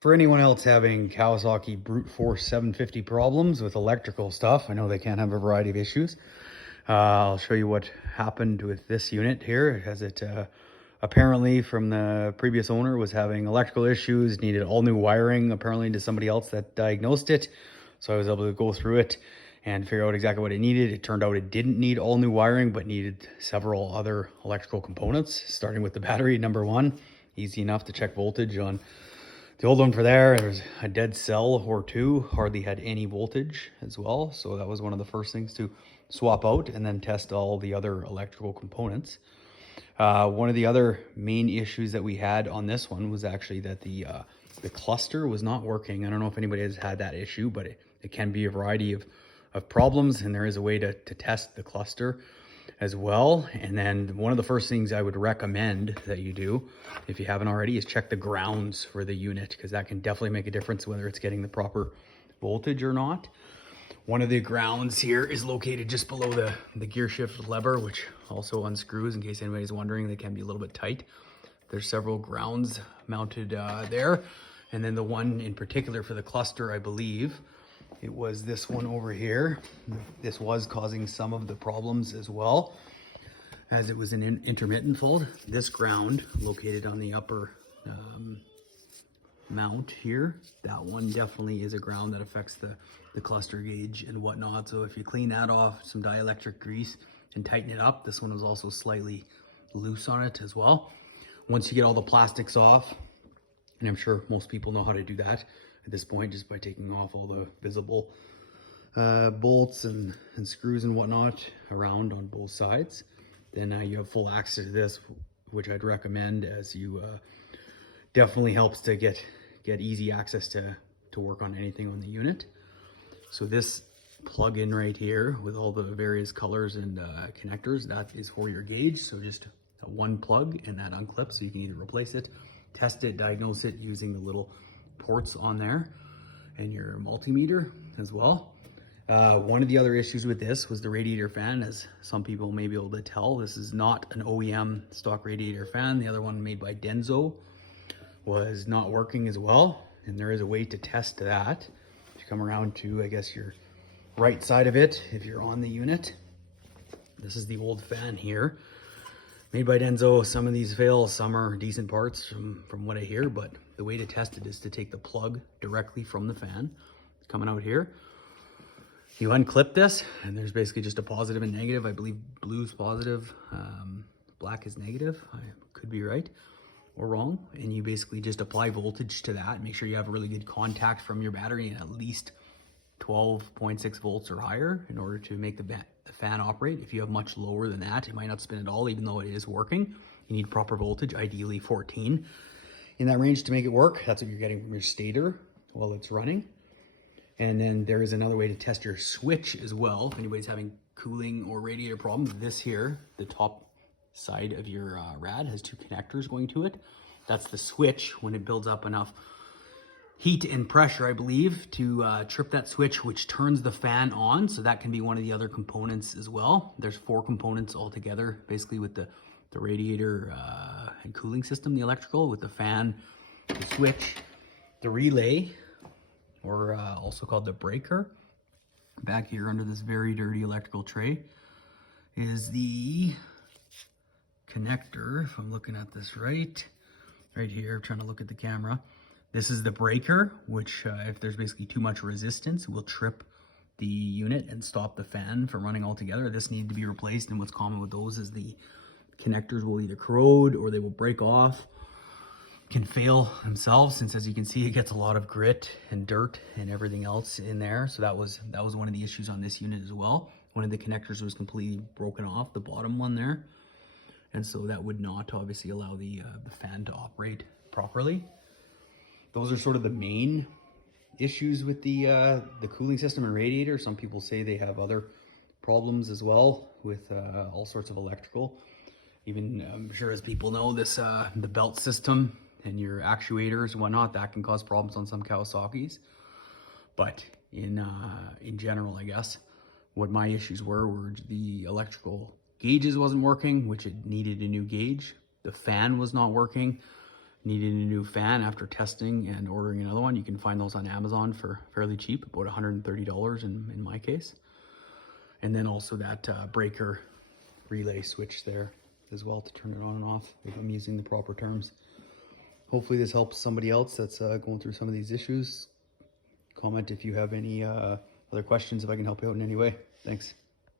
For anyone else having Kawasaki Brute Force 750 problems with electrical stuff, I know they can have a variety of issues. I'll show you what happened with this unit here, as it apparently from the previous owner was having electrical issues, needed all new wiring apparently to somebody else that diagnosed it. So I was able to go through it and figure out exactly what it needed. It turned out it didn't need all new wiring, but needed several other electrical components, starting with the battery, number one. Easy enough to check voltage on the old one. For there's a dead cell or two, hardly had any voltage as well. So that was one of the first things to swap out and then test all the other electrical components. One of the other main issues that we had on this one was actually that the cluster was not working. I don't know if anybody has had that issue, but it can be a variety of problems, and there is a way to test the cluster as well. And then one of the first things I would recommend that you do, if you haven't already, is check the grounds for the unit, because that can definitely make a difference whether it's getting the proper voltage or not. One of the grounds here is located just below the gear shift lever, which also unscrews. In case anybody's wondering, they can be a little bit tight. There's several grounds mounted there. And then the one in particular for the cluster, I believe, it was this one over here. This was causing some of the problems as well, as it was an intermittent fault. This ground located on the upper mount here, that one definitely is a ground that affects the cluster gauge and whatnot. So if you clean that off, some dielectric grease, and tighten it up, this one was also slightly loose on it as well. Once you get all the plastics off, and I'm sure most people know how to do that at this point, just by taking off all the visible bolts and screws and whatnot around on both sides, then you have full access to this, which I'd recommend, as you definitely helps to get easy access to work on anything on the unit. So this plug-in right here with all the various colors and connectors, that is for your gauge. So just one plug and that unclips, so you can either replace it, test it, diagnose it using the little ports on there, and your multimeter as well. One of the other issues with this was the radiator fan. As some people may be able to tell, this is not an OEM stock radiator fan. The other one, made by Denso, was not working as well, and there is a way to test that. If you come around to, I guess, your right side of it, if you're on the unit, this is the old fan here, made by Denso. Some of these fail, some are decent parts from what I hear, but the way to test it is to take the plug directly from the fan coming out here. You unclip this, and there's basically just a positive and negative. I believe blue's positive, black is negative. I could be right or wrong. And you basically just apply voltage to that. Make sure you have a really good contact from your battery, and at least 12.6 volts or higher in order to make the fan operate. If you have much lower than that, it might not spin at all, even though it is working. You need proper voltage, ideally 14 in that range to make it work. That's what you're getting from your stator while it's running. And then there is another way to test your switch as well. If anybody's having cooling or radiator problems, this here, the top side of your rad, has two connectors going to it. That's the switch when it builds up enough heat and pressure, I believe, to trip that switch, which turns the fan on. So that can be one of the other components as well. There's 4 components altogether, basically, with the radiator and cooling system, the electrical, with the fan, the switch, the relay, or also called the breaker. Back here under this very dirty electrical tray is the connector, if I'm looking at this right here, I'm trying to look at the camera. This is the breaker, which if there's basically too much resistance, will trip the unit and stop the fan from running altogether. This needed to be replaced, and what's common with those is the connectors will either corrode or they will break off, can fail themselves, since, as you can see, it gets a lot of grit and dirt and everything else in there. So that was one of the issues on this unit as well. One of the connectors was completely broken off, the bottom one there, and so that would not obviously allow the fan to operate properly. Those are sort of the main issues with the cooling system and radiator. Some people say they have other problems as well with all sorts of electrical. Even, I'm sure as people know, this the belt system and your actuators and whatnot, that can cause problems on some Kawasaki's. But in general, I guess, what my issues were the electrical gauges wasn't working, which it needed a new gauge. The fan was not working. needed a new fan after testing and ordering another one, you can find those on Amazon for fairly cheap, about $130 in my case. And then also that breaker relay switch there as well to turn it on and off if I'm using the proper terms. Hopefully this helps somebody else that's going through some of these issues. Comment if you have any other questions, if I can help you out in any way. Thanks.